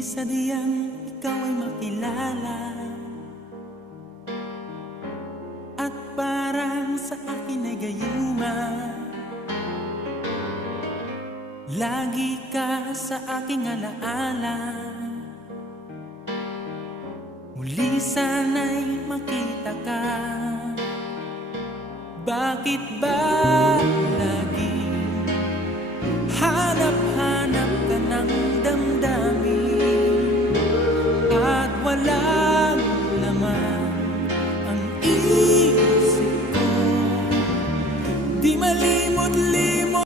sadyang ikaw ay makilala, at parang sa akin ay gayuma. Lagi ka sa aking alaala, muli sana'y makita ka. Bakit ba lagi